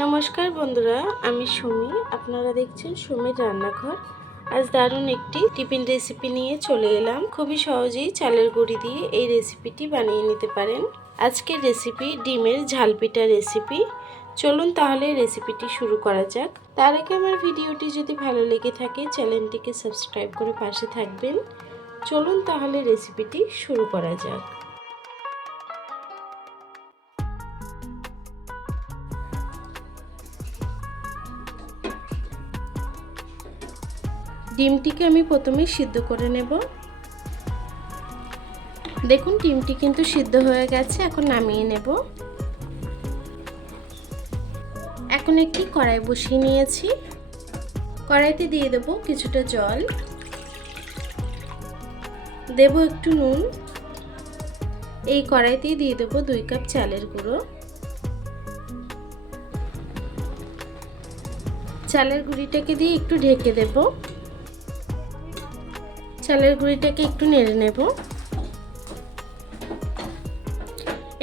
নমস্কার বন্ধুরা, আমি সুমি। আপনারা দেখছেন সুমির রান্নাঘর। আজ দারুণ একটি টিফিন রেসিপি নিয়ে চলে এলাম। খুবই সহজেই চালের গুঁড়ি দিয়ে এই রেসিপিটি বানিয়ে নিতে পারেন। আজকের রেসিপি ডিমের ঝালপিঠা রেসিপি। চলুন তাহলে রেসিপিটি শুরু করা যাক। তার আগে আমার ভিডিওটি যদি ভালো লেগে থাকে চ্যানেলটিকে সাবস্ক্রাইব করে পাশে থাকবেন। চলুন তাহলে রেসিপিটি শুরু করা যাক। ডিমটিকে আমি প্রথমে সিদ্ধ করে নেব। দেখুন ডিমটি কিন্তু সিদ্ধ হয়ে গেছে, এখন নামিয়ে নেব। এখন একটি কড়াই বসিয়ে নিয়েছি। কড়াইতে দিয়ে দেব কিছুটা জল, দেব একটু নুন। এই কড়াইতে দিয়ে দেব 2 কাপ চালের গুঁড়ো। চালের গুঁড়িটাকে দিয়ে একটু ঢেকে দেব। চালের গুঁড়িটাকে একটু নেড়ে নেব।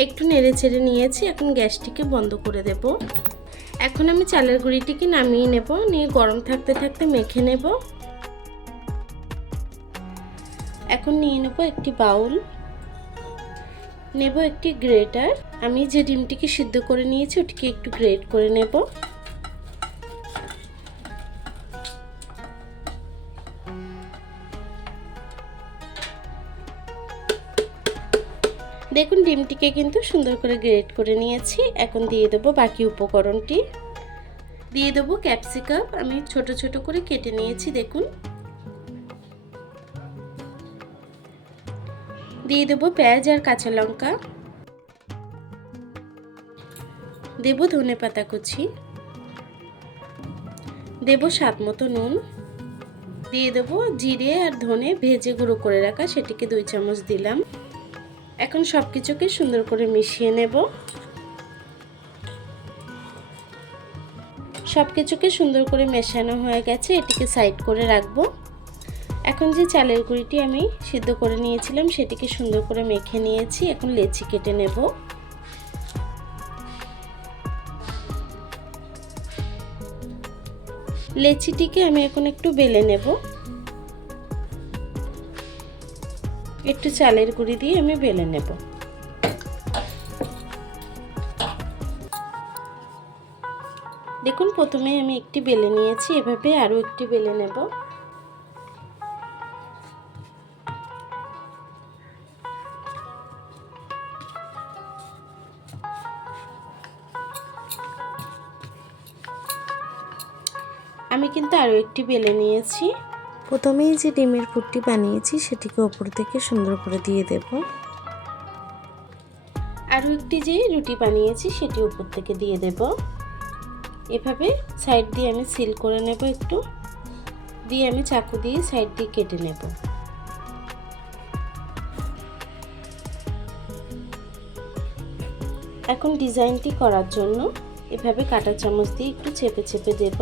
একটু নেড়ে ছেড়ে নিয়েছি, এখন গ্যাসটিকে বন্ধ করে দেব। এখন আমি চালের গুঁড়িটিকে নামিয়ে নেব, নিয়ে গরম থাকতে থাকতে মেখে নেব। এখন নিয়ে নেব একটি বাউল, নেব একটি গ্রেটার। আমি যে ডিমটিকে সিদ্ধ করে নিয়েছি ওটিকে একটু গ্রেট করে নেব। দেখুন ডিমটিকে কিন্তু সুন্দর করে গ্রেট করে নিয়েছি। এখন দিয়ে দেব বাকি উপকরণটি। দিয়ে দেব ক্যাপসিকাম, আমি ছোট ছোট করে কেটে নিয়েছি। দেখুন দিয়ে দেব পেঁয়াজ আর কাঁচা লঙ্কা, দেব ধনেপাতা কুচি, দেব স্বাদ মতো নুন, দিয়ে দেব জিরে আর ধনে ভেজে গুঁড়ো করে রাখা, সেটিকে 2 চামচ দিলাম। এখন সবকিছুকে সুন্দর করে মিশিয়ে নেব। সবকিছুকে সুন্দর করে মেশানো হয়ে গেছে, এটিকে সাইড করে রাখবো। এখন যে চালের গুঁড়িটি আমি সিদ্ধ করে নিয়েছিলাম সেটিকে সুন্দর করে মেখে নিয়েছি। এখন লেচি কেটে নেব। লেচিটিকে আমি এখন একটু বেলে নেব। একটু চালের গুঁড়ি দিয়ে আমি বেলে নেব। দেখুন প্রথমে আমি একটি বেলে নিয়েছি, এভাবে আরও একটি বেলে নেব। আমি কিন্তু আরও একটি বেলে নিয়েছি। প্রথমেই যে ডিমের পুরটি বানিয়েছি সেটিকে ওপর থেকে সুন্দর করে দিয়ে দেব। আরও একটি যে রুটি বানিয়েছি সেটি উপর থেকে দিয়ে দেব। এভাবে সাইড দিয়ে আমি সিল করে নেব, একটু দিয়ে আমি চাকু দিয়ে সাইড দিয়ে কেটে নেব। এখন ডিজাইনটি করার জন্য এভাবে কাঁটা চামচ দিয়ে একটু চেপে চেপে দেব।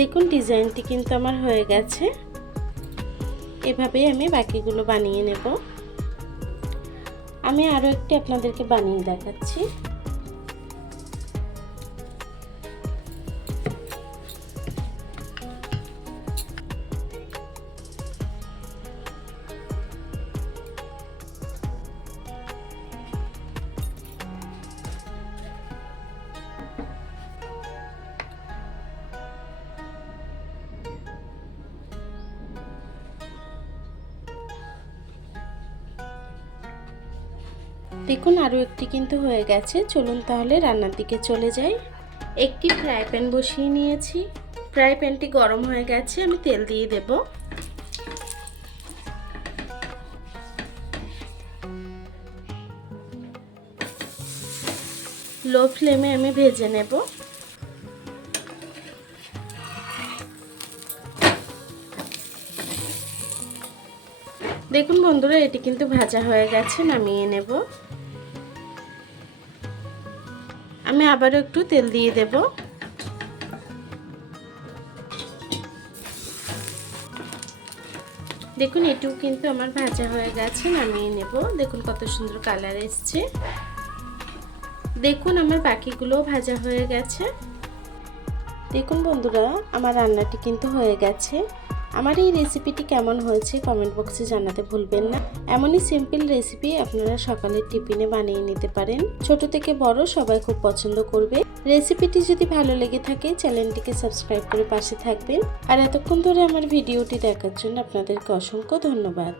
দেখুন ডিজাইনটি কিন্তু আমার হয়ে গেছে। এভাবেই আমি বাকিগুলো বানিয়ে নেব। আমি আরও একটি আপনাদেরকে বানিয়ে দেখাচ্ছি। দেখুন আরও একটি কিন্তু হয়ে গেছে। চলুন তাহলে রান্নার দিকে চলে যাই। একটি ফ্রাই প্যান বসিয়ে নিয়েছি। ফ্রাই প্যানটি গরম হয়ে গেছে, আমি তেল দিয়ে দেব। লো ফ্লেমে আমি ভেজে নেব। দেখুন বন্ধুরা এটি কিন্তু ভাজা হয়ে গেছে, নামিয়ে নেব। আমি আবারও একটু তেল দিয়ে দেব। দেখুন এটিও কিন্তু আমার ভাজা হয়ে গেছে, নামিয়ে নেব। দেখুন কত সুন্দর কালার এসছে। দেখুন আমার বাকিগুলোও ভাজা হয়ে গেছে। দেখুন বন্ধুরা, আমার রান্নাটি কিন্তু হয়ে গেছে। আমার এই রেসিপিটি কেমন হয়েছে কমেন্ট বক্সে জানাতে ভুলবেন না। এমনই সিম্পল রেসিপি আপনারা সকালের টিফিনে বানিয়ে নিতে পারেন। ছোট থেকে বড় সবাই খুব পছন্দ করবে। রেসিপিটি যদি ভালো লেগে থাকে চ্যানেলটিকে সাবস্ক্রাইব করে পাশে থাকবেন। আর এতক্ষণ ধরে আমার ভিডিওটি দেখার জন্য আপনাদেরকে অসংখ্য ধন্যবাদ।